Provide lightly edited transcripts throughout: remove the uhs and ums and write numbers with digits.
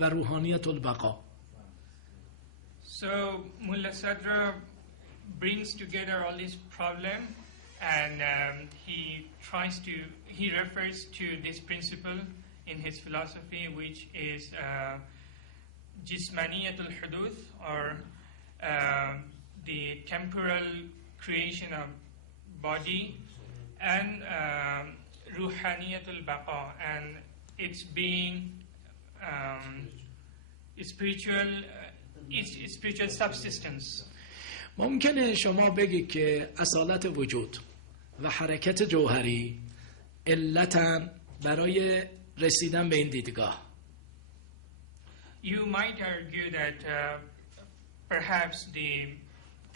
و روحانیت البقا. So Mullah Sadra brings together all these problems, and he refers to this principle in his philosophy, which is Jismaniyat al-Huduth, or the temporal creation of body, and Ruhaniyat al-Baqa, and its being spiritual subsistence. ممکنه شما بگید که اصالت وجود و حرکت جوهری علتن برای رسیدن به این دیدگاه. You might argue that perhaps the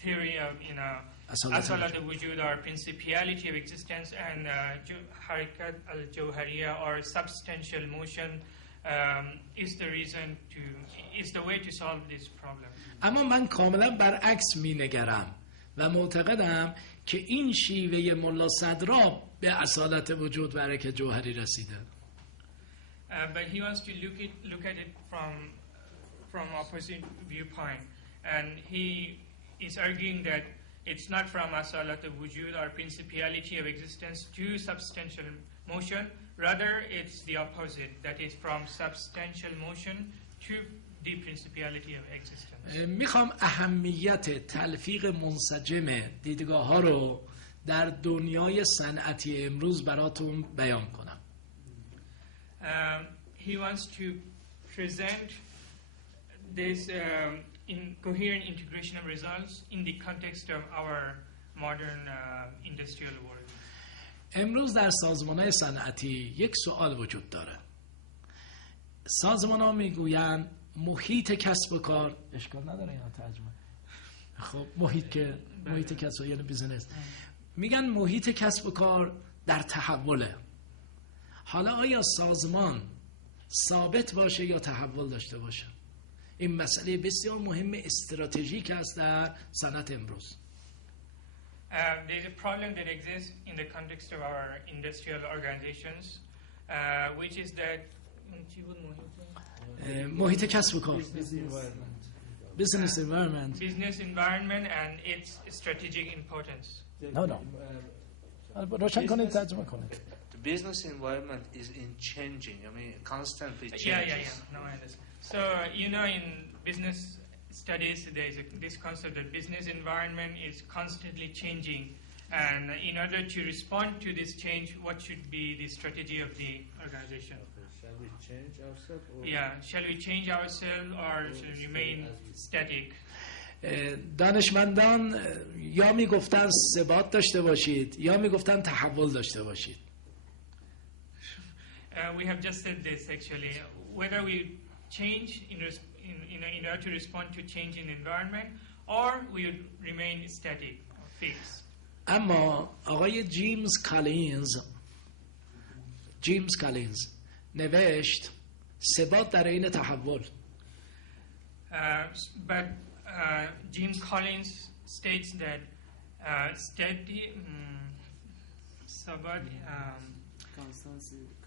theory of asalat al-wujud, or principality of existence, and harakat al-jawhariya, or substantial motion, is the way to solve this problem. اما من کاملا برعکس می‌نگرم و معتقدم که این شیوه ملا صدرا به اصالت وجود و حرکت جوهری رسیده. But he wants to look at it from opposite viewpoint, and he is arguing that it's not from asalat al-wujud, or principality of existence, to substantial motion. Rather, it's the opposite. That is from substantial motion to the principality of existence. میخوام اهمیت تلفیق منسجم دیدگاه ها رو در دنیای صنعتی امروز براتون بیان کنم. He wants to present this coherent integration of results in the context of our modern industrial world. امروز در سازمان‌های صنعتی یک سوال وجود داره. سازمان‌ها میگویند محیط کسب و کار، اشکال نداره یا ترجمه، خب محیط کسب، یعنی بیزنس، میگن محیط کسب و کار در تحوله. حالا آیا سازمان ثابت باشه یا تحول داشته باشه؟ این مسئله بسیار مهم استراتژیک است در صنعت امروز. There is a problem that exists in the context of our industrial organizations, which is that محیط کسب و کار، business environment and its strategic importance. No. روشن کنید، ترجمه کنید. The business environment is in changing. I mean, constantly changing. Yeah. No, I understand. So, in business studies, there is this concept that business environment is constantly changing, and in order to respond to this change, what should be the strategy of the organization? Shall we change ourselves? Shall we change ourselves, or shall we remain static? دانشمندان یا میگفتن ثبات داشته باشید یا میگفتن تحول داشته باشید. We have just said this actually. Whether we change in order to respond to change in environment, or we would remain static or fixed. اما آقای جیمز کالینز نوشت ثبات در این تحول. But Jim Collins states that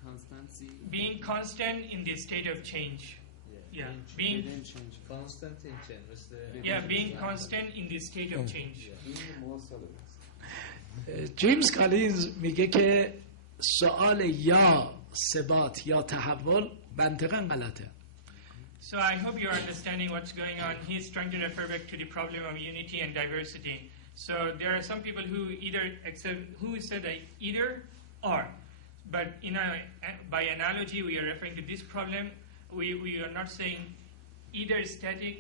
constancy, being constant in the state of change. Being constant in change. Being constant in the state of change. جیمز کالینز میگه که سوال یا ثبات یا تحول منطقاً غلطه. So I hope you're understanding what's going on. He's trying to refer back to the problem of unity and diversity. So there are some people who said that either or. But by analogy, we are referring to this problem. We are not saying either static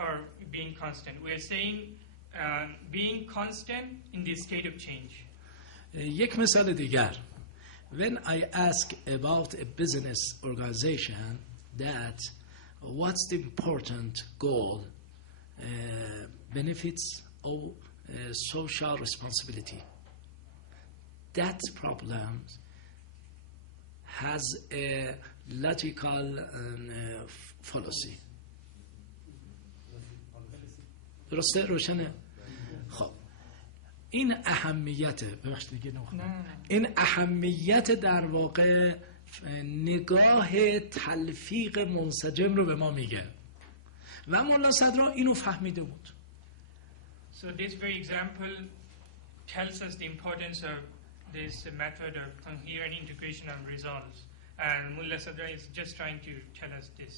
or being constant. We are saying being constant in the state of change. یک مثال دیگر. When I ask about a business organization that what's the important goal, benefits or social responsibility, that problem has a logical fallacy. درسته؟ روشنه؟ خب این اهمیت در واقع نگاه تلفیق منسجم رو به ما میگه و ملا صدرا اینو فهمیده بود. So this very example tells us the importance of this method of coherent integration of results. And Mullah Sadra is just trying to tell us this.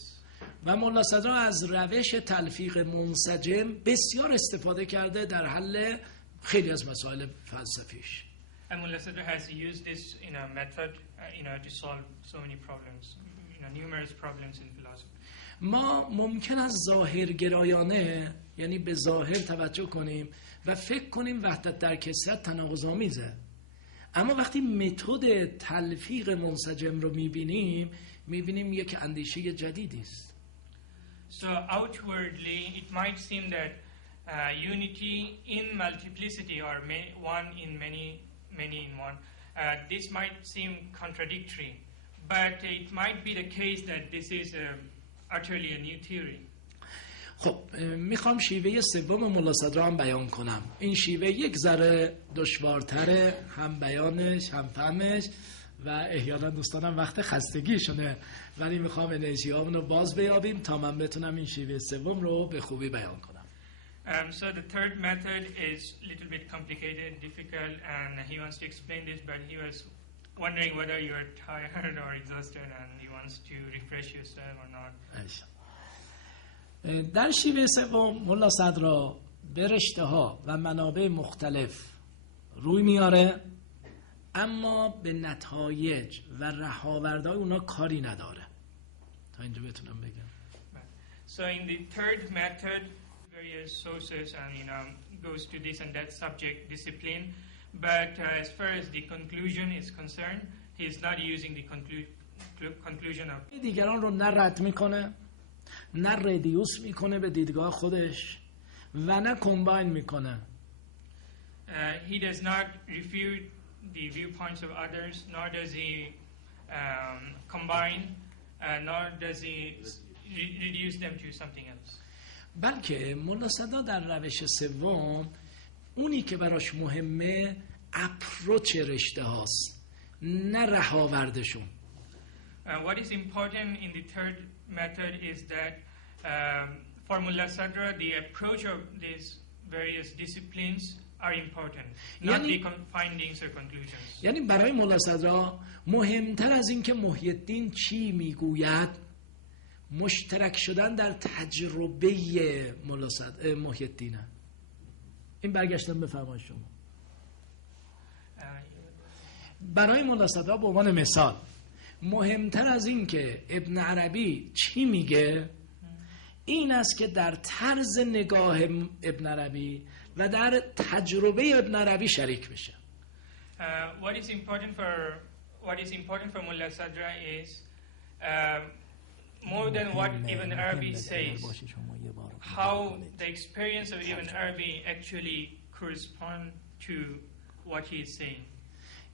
و ملا صدرا از روش تلفیق منسجم بسیار استفاده کرده در حل خیلی از مسائل فلسفیش. And Mullah Sadra has used this method to solve so many problems, numerous problems in philosophy. ما ممکن است ظاهرگرایانه یعنی به ظاهر توجه کنیم و فکر کنیم وحدت در کثرت تناقض‌آمیزه، اما وقتی متد تلفیق منسجم رو میبینیم یک اندیشه جدیدی است. So outwardly it might seem that unity in multiplicity or one in many in one, this might seem contradictory, but it might be the case that this is utterly a new theory. خب میخوام شیوه سوم ملا صدرا هم بیان کنم. این شیوه یک ذره دشوارتره، هم بیانش هم فهمش و احیانا دوستانم وقت خستگیشونه، ولی میخوام انرژی هامون رو باز بیابیم تا من بتونم این شیوه سوم رو به خوبی بیان کنم. So the third method is a little bit complicated, difficult, and he wants to explain this, but he was wondering whether you are tired or exhausted and he wants to refresh yourself or not. در شیوه سوم ملا صدرا به رشته ها و منابع مختلف روی میاره، اما به نتایج و رهاوردهای اونا کاری نداره. تا اینجا بتونم بگم. So in the third method, various sources and goes to this and that subject discipline, but as far as the conclusion is concerned, he is not using the conclusion of. دیگران رو نه رد میکنه، نه ردیوس میکنه به دیدگاه خودش و نه کمباین میکنه. He does not refute the viewpoints of others, nor does he combine, nor does he reduce them to something else. بلکه ملا صدرا در روش سوم اونی که براش مهمه اپروچ رشته هاست، نه رهاوردشون. What is important in the third method is that for Mullah Sadra the approach of these various disciplines are important, not the findings or conclusions. یعنی برای ملا صدرا مهمتر از این که محی الدین چی میگوید مشترک شدن در تجربه محی الدینه. این برگشتن بفرمایید شما. برای ملا صدرا به عنوان مثال مهمتر از این که ابن عربی چی میگه این است که در طرز نگاه ابن عربی و در تجربه ابن عربی شریک بشه. What is important for Mullah Sadra is more than what Ibn Arabi says, how the experience of Ibn Arabi actually correspond to what he is saying.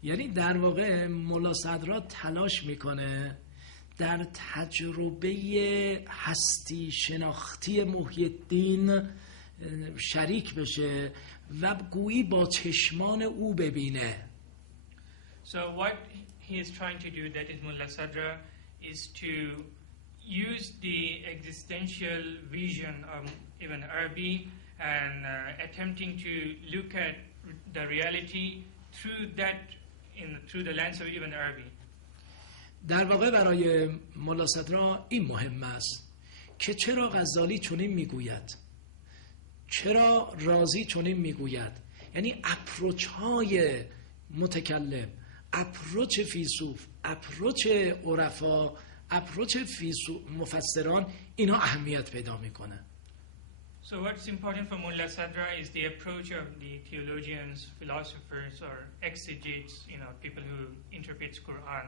یعنی در واقع ملا صدرا تلاش میکنه در تجربه هستی شناختی محی الدین شریک بشه و گویی با چشمان او ببینه. So what he is trying to do, that is Mullah Sadra, is to use the existential vision of Ibn Arabi and attempting to look at the reality through the lens of Ibn Arabi. در واقع برای ملا صدرا این مهم است که چرا غزالی چنین میگوید، چرا رازی چنین میگوید. یعنی اپروچ های متکلم، اپروچ فیلسوف، اپروچ عرفا، اپروچ مفسران، اینا اهمیت پیدا میکنه. So what's important for Mullah Sadra is the approach of the theologians, philosophers, or exegetes, people who interpret Quran.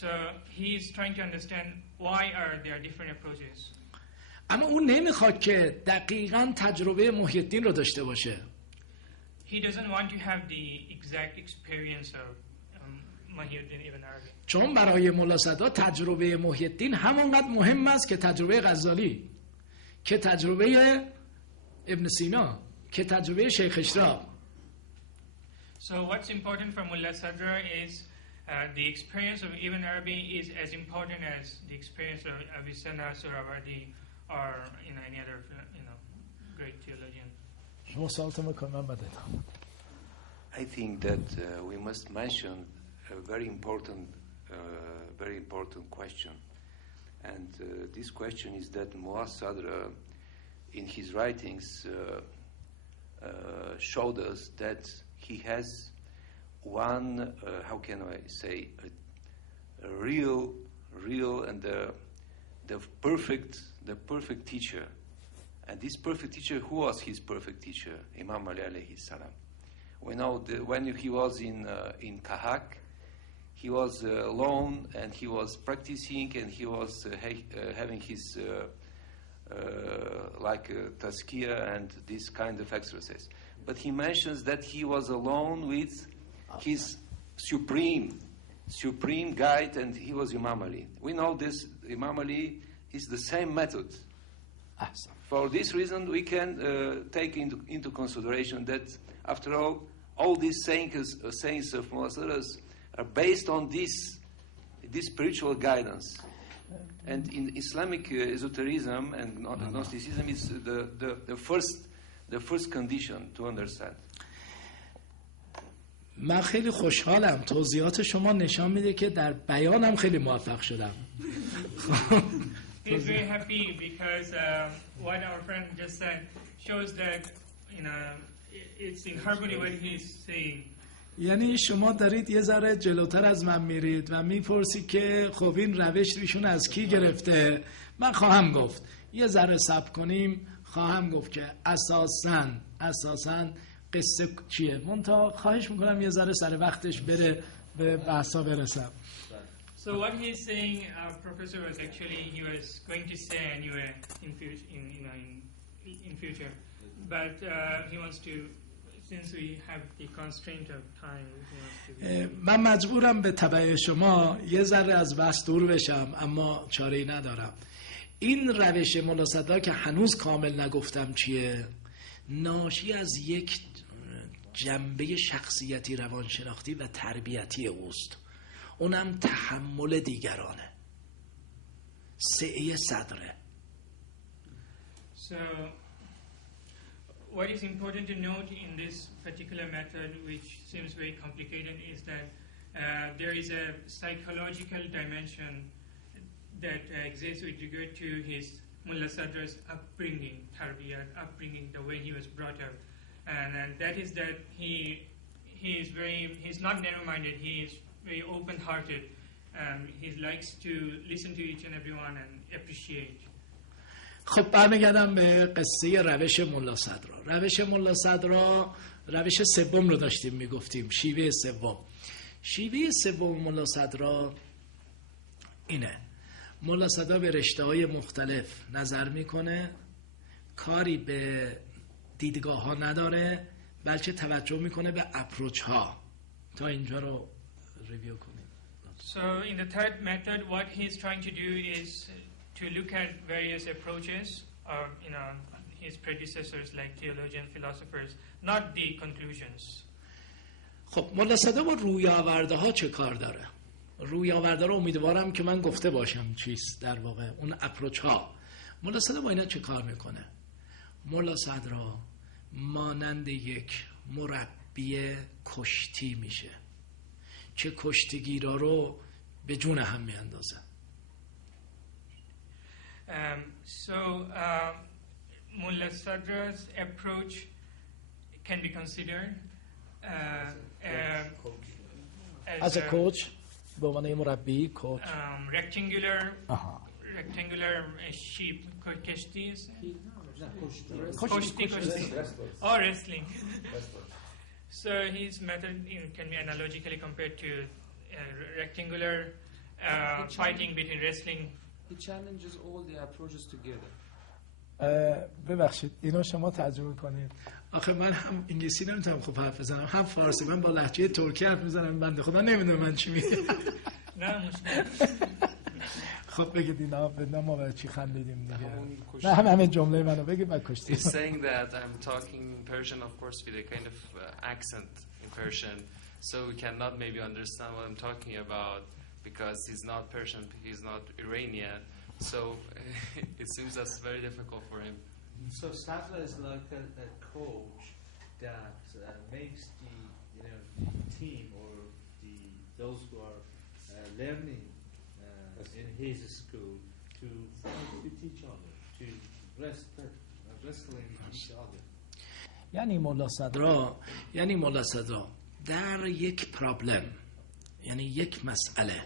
So he's trying to understand why are there different approaches. اما اون نمیخواد که دقیقاً تجربه محی الدین رو داشته باشه. He doesn't want to have the exact experience of Muhyiddin Ibn Arabi. چون برای ملا صدرا تجربه محی الدین همونقدر مهم است که تجربه غزالی، که تجربه ابن سینا، که تجربه شیخ اشراق. So what's important for Mullah Sadra is the experience of Ibn Arabi is as important as the experience of Avicenna, Surawardi, or any other great theologian. I think that we must mention a very important question, and this question is that Mullah Sadra, in his writings, showed us that he has one, how can I say, a real and the perfect teacher. And this perfect teacher, who was his perfect teacher? Imam Ali alayhi salam. We know that when he was in Kahak, he was alone and he was practicing and he was having his like tazkiyah and this kind of exercise. But he mentions that he was alone with his supreme guide, and he was Imam Ali. We know this Imam Ali is the same method. For this reason, we can take into consideration that, after all these sayings of Mullah Sadra are based on this spiritual guidance. And in Islamic esotericism and Gnosticism is the first condition to understand. من خیلی خوشحالم. توضیحات شما نشان میده که در بیانم خیلی موفق شدم. He's very happy because what our friend just said shows that it's in harmony what he's saying. یعنی شما دارید یه ذره جلوتر از من میرید و میپرسید که خب این روش ایشون از کی گرفته. من خواهم گفت یه ذره صبر کنیم، خواهم گفت که اساساً قصه چیه. منتها خواهش میکنم یه ذره سر وقتش بره به بحثا برسم. So what he's saying, Professor, was actually he was going to say anyway in future, but he wants to, since we have the constraint of time, he wants to. من مجبورم به تبع شما یه ذره از بحث دور بشم، اما چاره‌ای ندارم. این روش ملا صدرا که هنوز کامل نگفتم چیه، ناشی از یک جنبه شخصیتی، روانشناختی و تربیتی اوست. اونم تحمل دیگرانه، سعی صدره. So what is important to note in this particular method, which seems very complicated, is that there is a psychological dimension that exists with regard to his Mullah Sadra's upbringing, tarbiyat, the way he was brought up, and that is that he's not narrow-minded. He is very open-hearted. He likes to listen to each and everyone and appreciate. خب برمیگردم به قصه روش ملا صدرا. روش ملا صدرا روش سوم رو داشتیم میگفتیم، شیوه سوم ملا صدرا اینه. ملا صدرا به رشته‌های مختلف نظر میکنه، کاری به دیدگاه ها نداره، بلکه توجه میکنه به اپروچ ها. تا اینجا رو ریویو کنیم. So in the third method, what he's trying to do is to look at various approaches of his predecessors like theologians, philosophers, not the conclusions. خب ملا صدرا با رویاورده ها چه کار داره؟ رویاورده رو امیدوارم که من گفته باشم چیست در واقع اون اپروچ ها. ملا صدرا با اینا چه کار میکنه؟ ملا صدرا مانند یک مربی کشتی میشه که کشتیگیرا رو به جون هم میاندازه. So Mullah Sadra's approach can be considered as a coach. به عنوان مربی کوچ. Rectangular sheep کشتیز. کشتی. Or wrestling. So his method can be analogically compared to rectangular fighting between wrestling. He challenges all the approaches together. ببخشید اینو شما ترجمه کنید. آخه من هم انگلیسی نمیتونم خوب حرف بزنم، هم فارسی. من با لهجه ترکی حرف میزنم، بنده خدا نمیدونم من چی میگم. نه مشکل. خب بگید اینا ما برای چی خندیدیم دیگه. نه همین جمله منو بگید بعد کشتی. He's saying that I'm talking in Persian, of course, with a kind of accent in Persian, So we cannot maybe understand what I'm talking about because he's not Persian, he's not Iranian. So it seems that's very difficult for him. So Sadler is like a coach that makes the team or those who are learning in his school to fight with each other, to wrestling with each other. یعنی مولا صدرا در یک پرابلم، یعنی یک مسئله،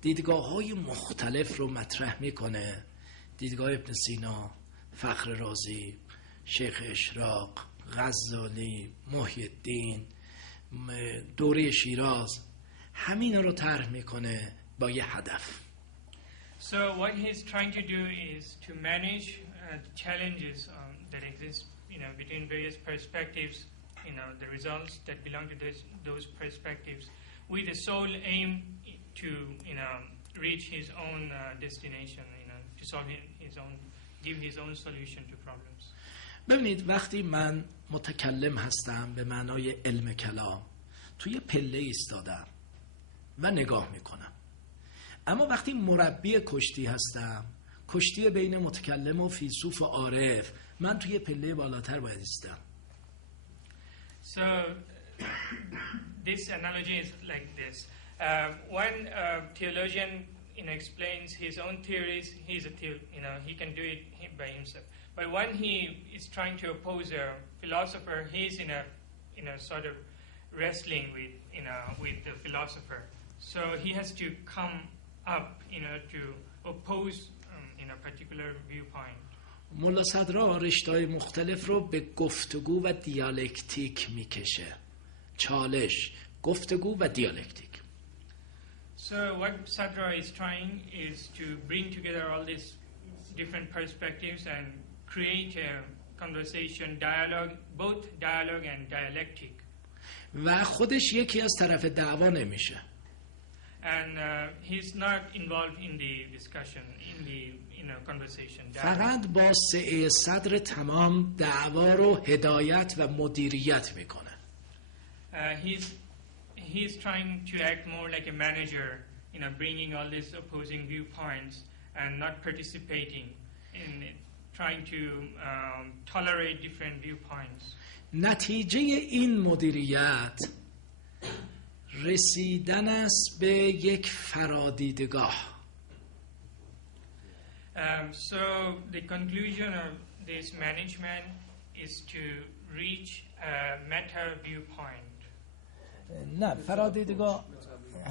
دیدگاه های مختلف رو مطرح میکنه. دیدگاه ابن سینا، فخر رازی، شیخ اشراق، غزالی، محی الدین، دوره شیراز، همین رو طرح میکنه با یه هدف. So what he's trying to do is to manage challenges that exist, between various perspectives, the results that belong to those perspectives, with the sole aim to, reach his own destination, to solve his own, give his own solution to problems. ببینید وقتی من متکلم هستم به معنای علم کلام توی پله ایستادم و نگاه میکنم، اما وقتی مربی کشتی هستم، کشتی بین متکلم و فیلسوف و عارف، من توی پله بالاتر باید ایستم. So this analogy is like this. When a theologian explains his own theories, he can do it by himself. But when he is trying to oppose a philosopher, he's in a sort of wrestling with the philosopher. So he has to come up, to oppose a particular viewpoint. مولا صدرا رشته‌های مختلف رو به گفتگو و دیالکتیک میکشه. چالش، گفتگو و دیالکتیک. So what Sadra is trying is to bring together all these different perspectives and create a conversation, dialogue, both dialogue and dialectic. و خودش یکی از طرف دعوا نمیشه. And he's not involved in the discussion, in the conversation. فقط با سعه صدر تمام دعوا رو هدایت و مدیریت میکنه. He's trying to act more like a manager, bringing all these opposing viewpoints and not participating in trying to tolerate different viewpoints. نتیجه این مدیریت رسیدن است به یک فرادیدگاه. So the conclusion of this management is to reach a meta viewpoint. نه فرادیدگاه،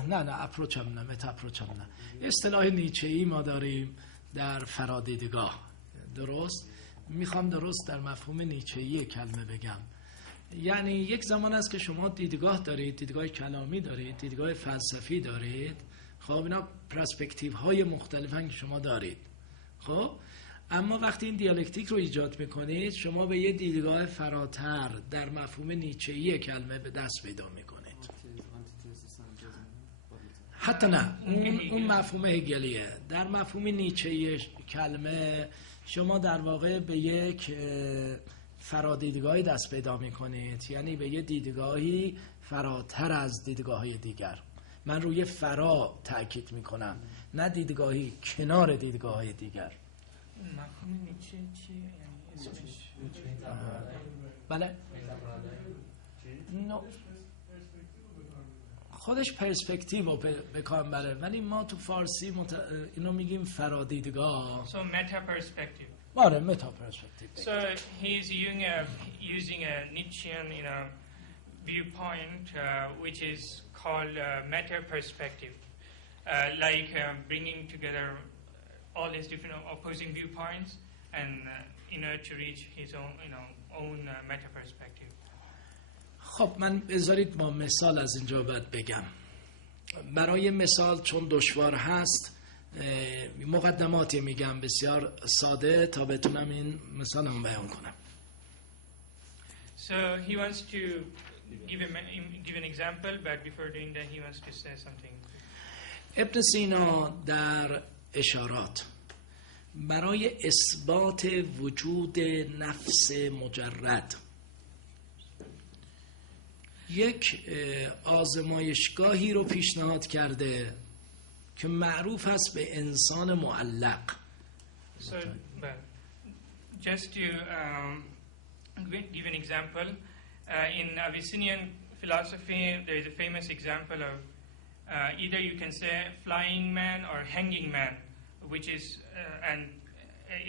نه اپروچ هم نه، متا اپروچ هم نه. اصطلاح نیچه‌ای ما داریم در فرادیدگاه، درست؟ میخوام درست در مفهوم نیچه‌ای کلمه بگم. یعنی یک زمان است که شما دیدگاه دارید، دیدگاه کلامی دارید، دیدگاه فلسفی دارید. خب اینا پرسپکتیو های مختلفن که شما دارید. خب اما وقتی این دیالکتیک رو ایجاد میکنید، شما به یه دیدگاه فراتر در مفهوم نیچه‌ای کلمه به دست پیدا میکنید. حتی نه اون مفهوم هگلیه. در مفهوم نیچه‌ای کلمه شما در واقع به یک فرادیدگاهی دست پیدا میکنید، یعنی به یه دیدگاهی فراتر از دیدگاه‌های دیگر. من روی فرا تأکید میکنم، نه دیدگاهی کنار دیدگاه‌های دیگر. مفهوم نیچه چیه؟ یعنی اسمش بله؟ خودش پرسپکتیو رو به کار بره، ولی ما تو فارسی اینو میگیم فرادیدگاه. So meta perspective. آره متا پرسپکتیو. So he's using a Nietzschean viewpoint which is called meta perspective, like bringing together all these different opposing viewpoints and to reach his own meta perspective. خب من بذارید با مثال از اینجا باید بگم. برای مثال چون دشوار هست مقدماتی میگم بسیار ساده تا بتونم این مثالمو بیان کنم. So he wants to give an example, but before doing that he wants to say something. ابن سینا در اشارات برای اثبات وجود نفس مجرد یک آزمایشگاهی رو پیشنهاد کرده که معروف است به انسان معلق. So, well, just to give an example, in Abyssinian philosophy, there is a famous example of either you can say flying man or hanging man, which is, and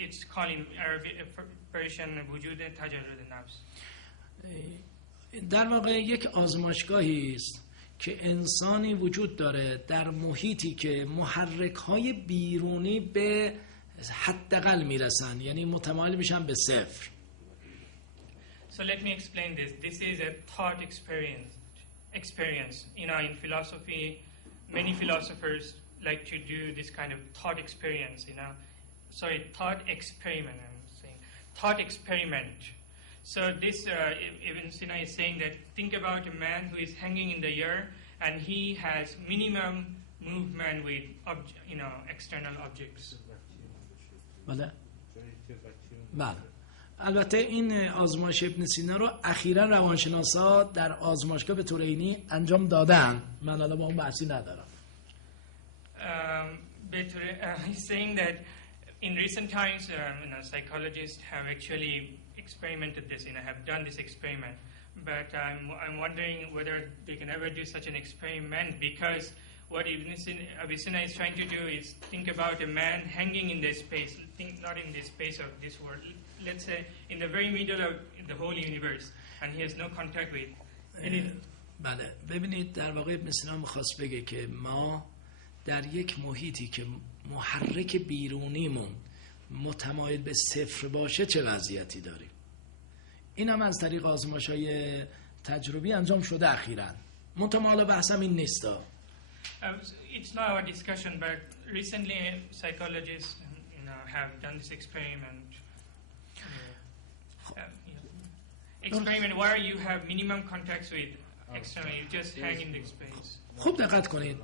it's called in Arabic, Persian, وجود تجرد نفس. در واقع یک آزمایشگاهی است که انسانی وجود داره در محیطی که محرک‌های بیرونی به حداقل میرسن، یعنی متمایل میشن به صفر. So let me explain this. This is a thought experience. You know, in philosophy, many philosophers like to do this kind of thought experience, you know. Sorry, thought experiment, I'm saying. Thought experiment. So this, Ibn Sina is saying that think about a man who is hanging in the air and he has minimum movement with, you know, external objects. بله. بله. البته این آزمایش ابن سینا رو اخیراً روانشناسا در آزمایشگاه به طور عینی انجام دادن. من حالا با اون بحثی ندارم. He's saying that in recent times, you know, psychologists have actually experimented this, you know, have done this experiment. But I'm wondering whether they can ever do such an experiment, because what Ibn Sina is trying to do is think about a man hanging in this space, think not in the space of this world, let's say in the very middle of the whole universe, and he has no contact with any. بله، ببینید در واقع ابن سینا می‌خواست بگه که ما در یک محیطی که محرک بیرونیمون متمایل به صفر باشه چه وضعیتی داریم. این هم از طریق آزمایش‌های تجربی انجام شده اخیراً. منتها بحثم این نیست. It's not our discussion, but recently psychologists, you know, have done this experiment. Experiment where you have minimum contacts with external, you just hang in the space. خوب دقت کنید،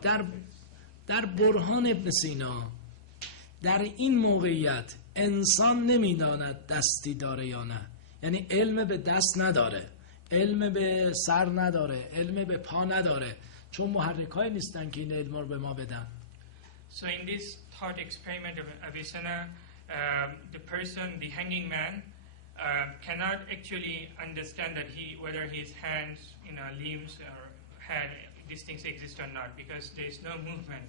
در برهان ابن سینا در این موقعیت انسان نمیداند دستی داره یا نه، یعنی علم به دست نداره، علم به سر نداره، علم به پا نداره، چون محرک‌هایی نیستن که این علم رو به ما بدن. So in this thought experiment of Avicenna, the person, the hanging man, cannot actually understand that whether his hands, you know, limbs or head, these things exist or not, because there is no movement.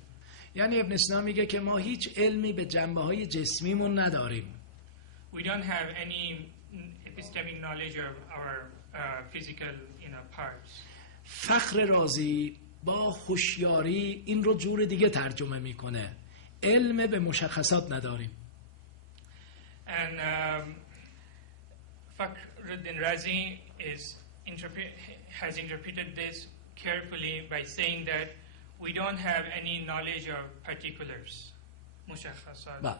یعنی ابن سینا میگه که ما هیچ علمی به جنبه‌های جسمیمون نداریم. We don't have any epistemic knowledge of our physical, you know, parts. فخر رازی با هوشیاری این رو جور دیگه ترجمه میکنه. علم به مشخصات نداریم. And Fakhruddin Razi has interpreted this carefully by saying that we don't have any knowledge of particulars. مشخصات.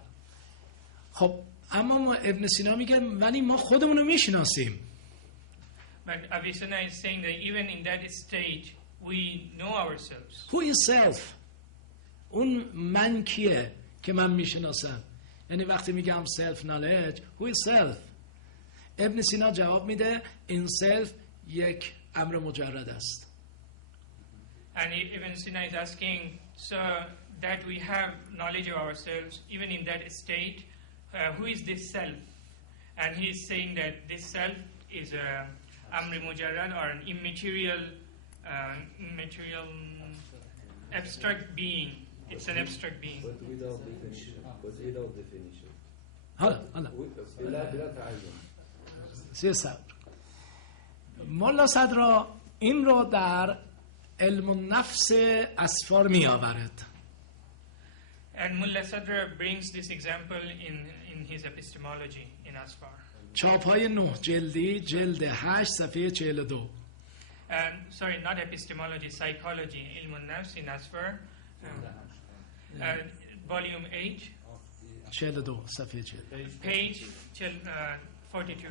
خب اما ما ابن سینا میگه ولی ما خودمون رو میشناسیم. But Avicenna is saying that even in that stage we know ourselves. Who is self? اون من کیه که من میشناسم؟ یعنی وقتی میگم self knowledge, who is self? ابن سینا جواب میده این self یک امر مجرد است. And Ibn Sina is asking, so that we have knowledge of ourselves, even in that state, who is this self? And he is saying that this self is a amri mujarrad, or an immaterial, abstract being. It's an abstract being. But without definition. حالا سی صبر. مولا صدرا این رو در علم النفس اسفار می آورد. And Mullah Sadra brings this example in his epistemology in Asfar. چاپ‌های 9 جلدی جلد 8 صفحه 42. Sorry, not epistemology, psychology, ilm al-nafs in Asfar. Volume 8. 42 صفحه 42. Page 42.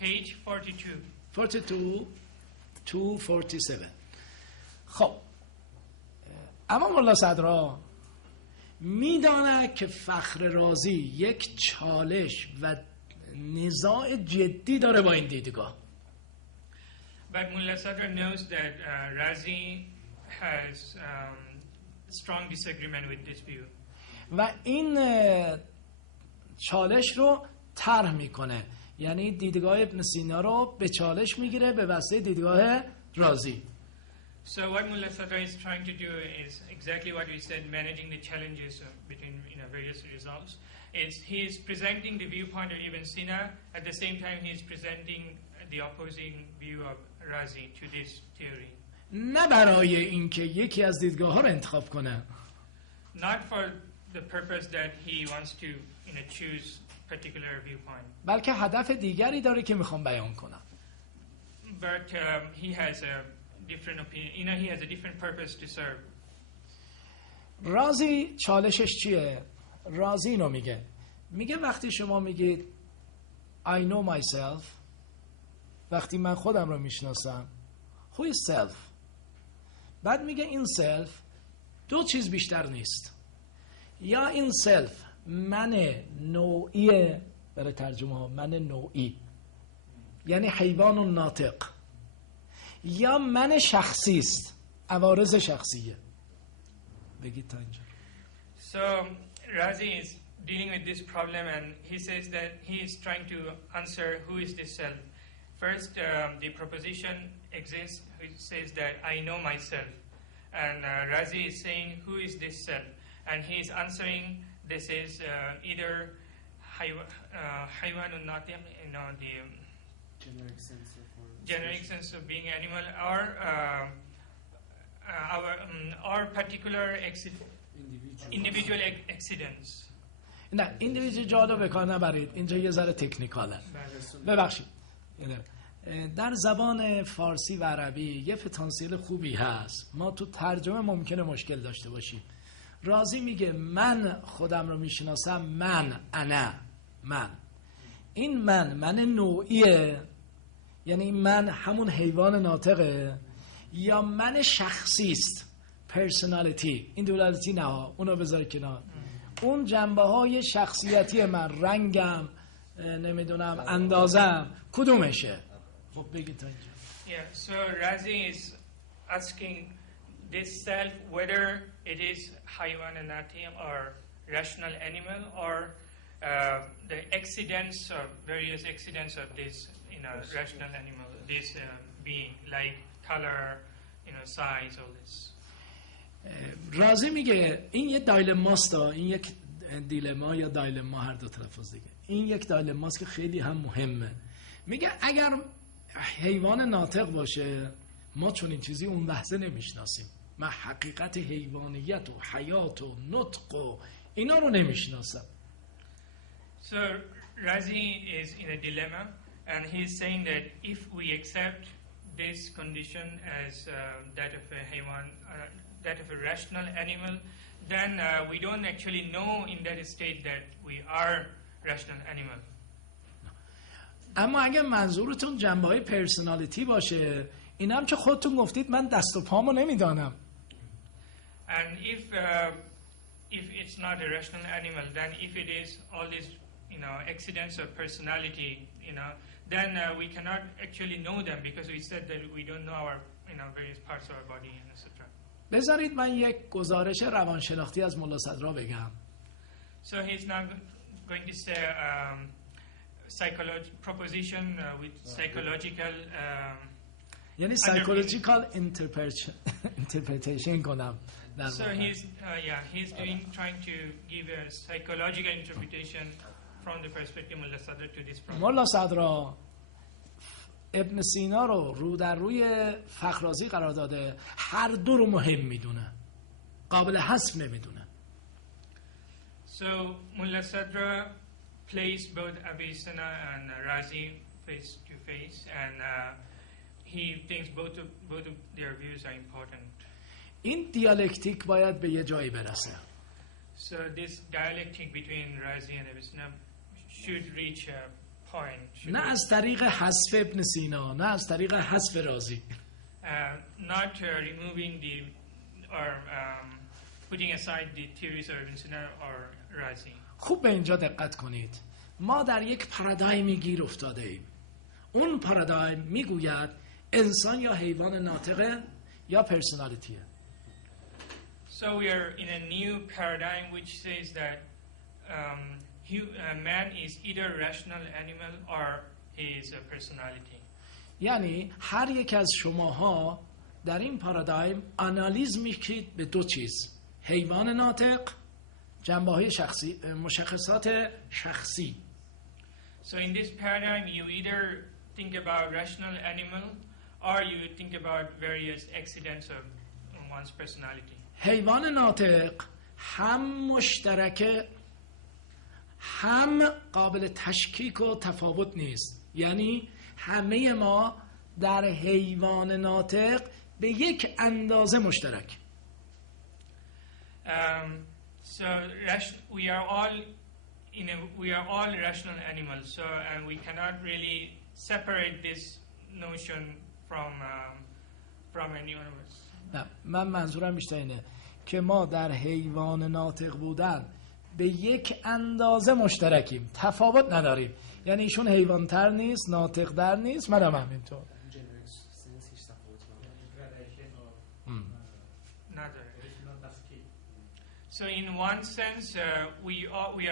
Page 42. 42 to 47. خب اما مولا صدرا میداند که فخر رازی یک چالش و نزاع جدی داره با این دیدگاه. But Mullah Sadr knows that Razi has strong disagreement with this view. و این چالش رو طرح میکنه، یعنی دیدگاه ابن سینا رو به چالش میگیره به واسطه دیدگاه رازی. So what Mullah Sadr is trying to do is exactly what we said, managing the challenges between various results. He is presenting the viewpoint of Ibn Sina, at the same time he is presenting the opposing view of Razi to this theory. نه برای اینکه یکی از دیدگاه ها رو انتخاب کنه. Not for the purpose that he wants to choose particular viewpoint. بلکه هدف دیگری داره که میخوام بیان کنم. But he has a different opinion. He has a different purpose to serve. رازی چالشش چیه؟ رازی اینو میگه وقتی شما میگید I know myself، وقتی من خودم رو میشناسم، who is self؟ بعد میگه این self دو چیز بیشتر نیست، یا این self من نوعیه، برای ترجمه ها من نوعی یعنی حیوان و ناطق، یا من شخصی است، عوارض شخصیه. بگید تا اینجا. So Razi is dealing with this problem and he says that he is trying to answer who is this self. First, the proposition exists which says that I know myself, and Razi is saying who is this self, and he is answering this is either haywanun natiq, the generic sense of being animal, or our particular individual accidents. نه individual جالو به کار نبرید، اینجا یه ذره تکنیکاله. ببخشید. در زبان فارسی و عربی یه پتانسیل خوبی هست، ما تو ترجمه ممکنه مشکل داشته باشیم. رازی میگه من خودم رو میشناسم، من این من نوعیه، یعنی من همون حیوان ناطقه، یا من شخصی است، پرسونالیتی. این دولتی نه، اونو بذار کنار. اون جنبه های شخصیتی من، رنگم، نمیدونم اندازم، کدومشه؟ خب بگید تا اینجا. Yeah, so Razi is asking this self whether it is haywananati or rational animal, or the accidents or various accidents of this rational animal, this being, like color, size, all this. رازی میگه این یه دایلماست، این یک دیلما یا دایلما، هر دو تلفظ دیگه. این یک دایلماست که خیلی هم مهمه. میگه اگر حیوان ناطق باشه ما چون این چیزی اون لحظه نمیشناسیم، من حقیقت حیوانیت و حیات و نطق و اینا رو نمیشناسم. So Razi is in a dilemma and he is saying that if we accept this condition as that of a haywan, that of a rational animal, then we don't actually know in that state that we are rational animal. اما اگه منظورتون جنبه های پرسونالیتی باشه، این هم که خودتون گفتید من دست و پامو نمیدانم. And if it's not a rational animal, then if it is all these accidents of personality, then we cannot actually know them because we said that we don't know our various parts of our body, etc. بذارید من یک گزارش روانشناختی از ملا صدرا بگم. So he's now going to say proposition with psychological یعنی psychological interpretation کنم. So he's trying to give a psychological interpretation from the perspective of Mullah Sadr to this problem. ملا صدرا ابن سینا رو در روی فخرازی قرار داده، هر دو رو مهم میدونه، قابل حذف نمیدونه. So Mullah Sadr placed both Avicenna and Razi face to face, and he thinks both of their views are important. این دیالکتیک باید به یه جایی برسه. So this dialectic between Razi and Avicenna should reach a point. نه از طریق حذف ابن سینا، نه از طریق حذف رازی. Not removing or putting aside the theories of Ibn Sina or Razi. خوب به اینجا دقت کنید. ما در یک پارادایمی گیر افتاده ایم. اون پارادایم میگوید انسان یا حیوان ناطقه یا پرسونالیتیه. So we are in a new paradigm which says that man is either rational animal or he is a personality. یعنی هر یک از شماها در این پارادایم آنالیز میکنید به دو چیز: حیوان ناطق، جنبه‌های شخصی، مشخصات شخصی. So in this paradigm you either think about rational animal or you think about various accidents of one's personality. حیوان ناطق هم مشترک، هم قابل تشکیک و تفاوت نیست. یعنی همه ما در حیوان ناطق به یک اندازه مشترک. So we are all rational animals. So and we cannot really separate this notion from anyone of us. نه، من منظورم بیشتر اینه که ما در حیوان ناطق بودن به یک اندازه مشترکیم، تفاوت نداریم. یعنی ایشون حیوان تر نیست، ناطق در نیست، منم همینطور. So in one sense, we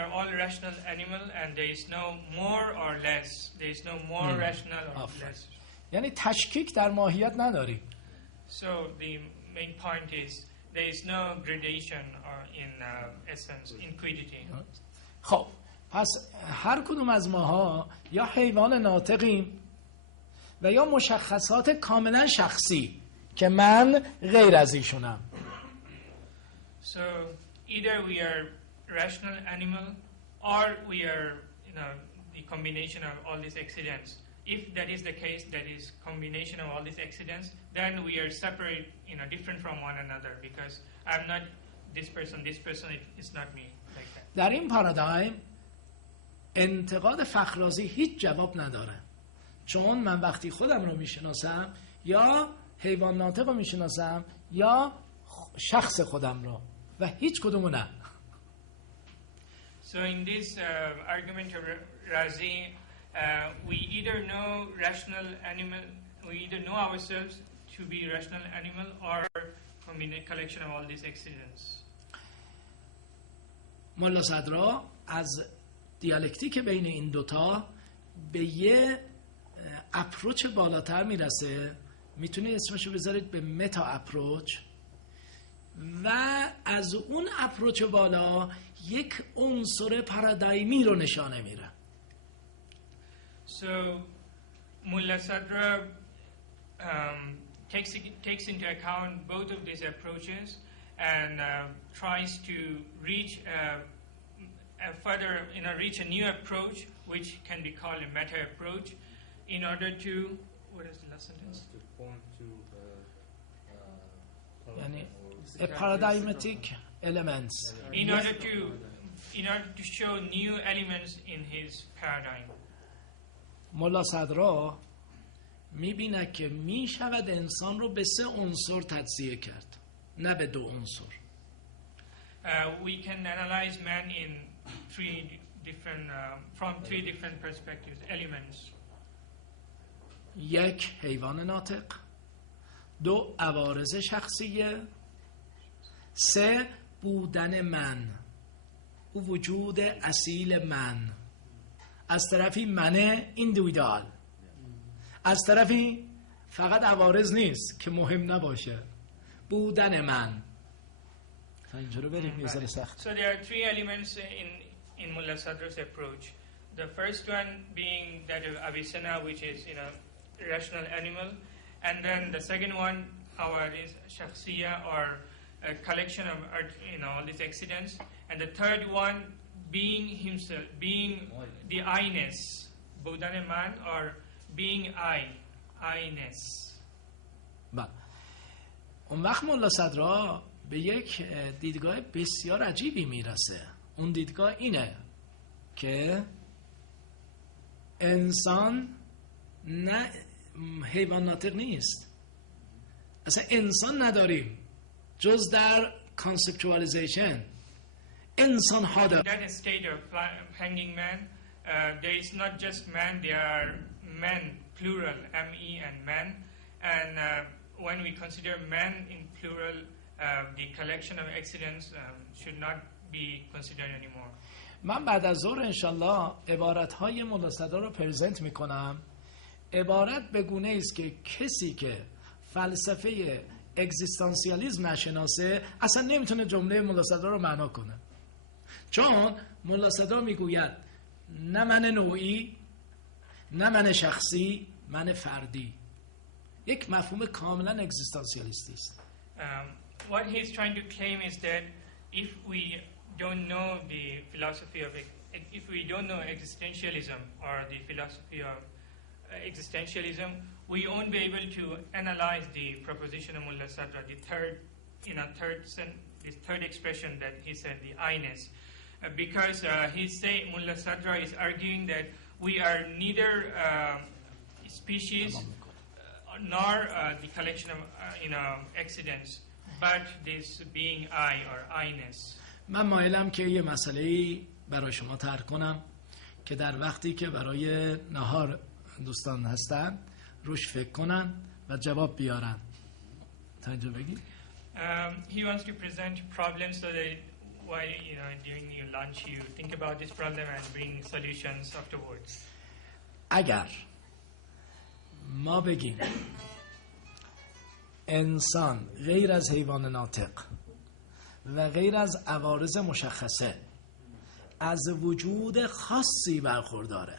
are all rational animal, and there is no more or less. There is no more rational or less. یعنی تشکیک در ماهیت نداریم. So the main point is there is no gradation or in essence, in quiddity. خب پس هر کدوم از ماها یا حیوان ناطقیم و یا مشخصات کاملا شخصی که من غیر از ایشونم. So either we are rational animal or we are, the combination of all these accidents. If that is the case, that is combination of all these accidents, then we are separate, different from one another because I'm not this person is not me, like that. در این پارادایم انتقاد فخرازی هیچ جواب نداره، چون من وقتی خودم رو میشناسم یا حیوان ناطق رو میشناسم یا شخص خودم رو و هیچ کدومو نه. So in this argument of Razi, we either know ourselves to be rational animal or a collection of all these accidents. ملا صدرا از دیالکتیک بین این دوتا به یه اپروچ بالاتر میرسه، میتونه اسمشو بذارید به متا اپروچ، و از اون اپروچ بالا یک عنصر پارادایمی رو نشانه میره. So Mullah Sadra takes into account both of these approaches and tries to reach reach a new approach which can be called a meta approach in order to, what is the last sentence? To point to یعنی paradigmatic elements. In order to show new elements in his paradigm. ملا صدرا میبینه که میشود انسان رو به 3 عنصر تجزیه کرد، نه به 2 عنصر. We can analyze man in 3 different, from 3 different perspectives, elements. 1 حیوان ناطق، 2 عوارض شخصیه، 3 بودن من، او وجود اصیل من. از طرفی من ایندیویدوال، از طرفی فقط عوارض نیست که مهم نباشه، بودن من. اینجا رو بریم یه ذره سخت. So there are 3 elements in Mullah Sadra's approach. The first one being that of Avicenna, which is rational animal, and then the second one, is shakhsiya, or a collection of all these accidents, and the third one being himself, being the I-ness, Buddhan man, or being I-ness. بله. اون وقت ملا صدرا به یک دیدگاه بسیار عجیبی میرسه. اون دیدگاه اینه که انسان نه حیوان ناطق نیست، اصلا انسان نداریم جز در کانسپچوالیزیشن. انسان ها In that state of hanging man, there is not just man, there are men, plural, M-E and man, And when we consider man in plural, the collection of accidents should not be considered anymore. من بعد از ظهر انشالله عبارت‌های ملا صدرا رو پرزنت میکنم. عبارت به گونه است که کسی که فلسفه اگزیستانسیالیسم نشناسه اصلا نمیتونه جمله ملا صدرا رو معنا کنه. چون ملا صدرا میگوید نه من نوعی، نه من شخصی، من فردی. یک مفهوم کاملا اگزیستانسیالیستی است. What he's trying to claim is that if we don't know the philosophy of, if we don't know existentialism or the philosophy of existentialism, we won't be able to analyze the proposition of Mullah Sadra, the third expression that he said, the I-ness. Because Mullah Sadra is arguing that we are neither species nor the collection of accidents, but this being I or I-ness. من مایلم که یه مسئله‌ای برای شما طرح کنم که در وقتی که برای نهار دوستان هستن روش فکر کنن و جواب بیارن. تا اینجا بگی؟ He wants to present problems so that while during your lunch you think about this problem and bring solutions afterwards. اگر ما بگیم انسان غیر از حیوان ناطق و غیر از عوارض مشخصه از وجود خاصی برخورداره،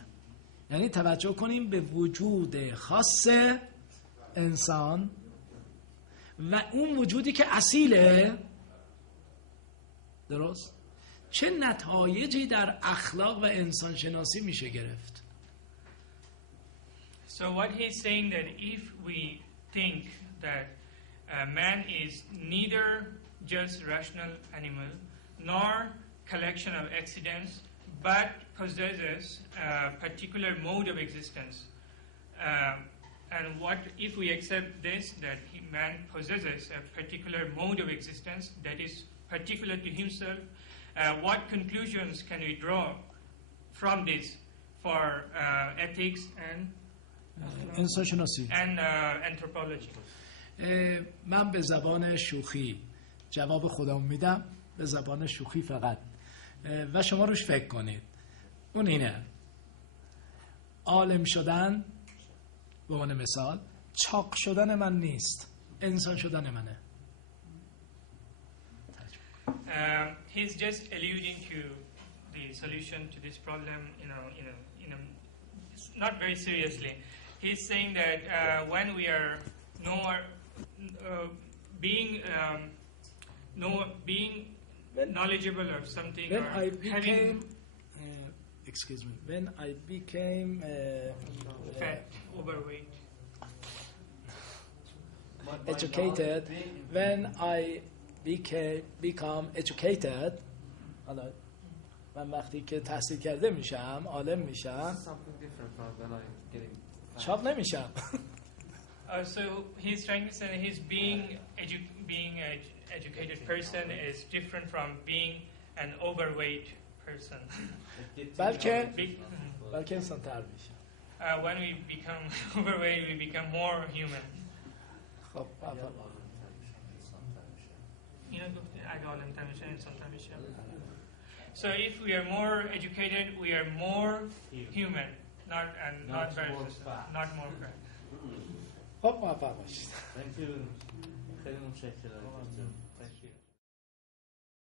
یعنی توجه کنیم به وجود خاص انسان و اون وجودی که اصیله، درست؟ چه نتایجی در اخلاق و انسان شناسی میشه گرفت؟ So what he's saying that if we think that man is neither just rational animal nor collection of accidents, but possesses a particular mode of existence. And what if we accept this, that man possesses a particular mode of existence that is particular to himself, what conclusions can we draw from this for ethics and انسان شناسی and anthropology? من به زبان شوخی جواب خودم میدم، به زبان شوخی فقط، و شما روش فکر کنید. اون اینه: عالم شدن به عنوان مثال چاق شدن من نیست، انسان شدن منه. He's just alluding to the solution to this problem, not very seriously. He's saying that when we are being knowledgeable of something, When or I became, having when I became fat, overweight. educated, when I become educated، حالا من وقتی که تحصیل کرده میشم، عالم میشم، چاق نمیشم. So he's trying to say that his being an educated person is different from being an overweight person. بلکه انسان تر میشه. When we become overweight, we become more human. خب So if we are more educated, we are more human, not more fat. خب موفق باشید. Thank you. خیلی متشکرم.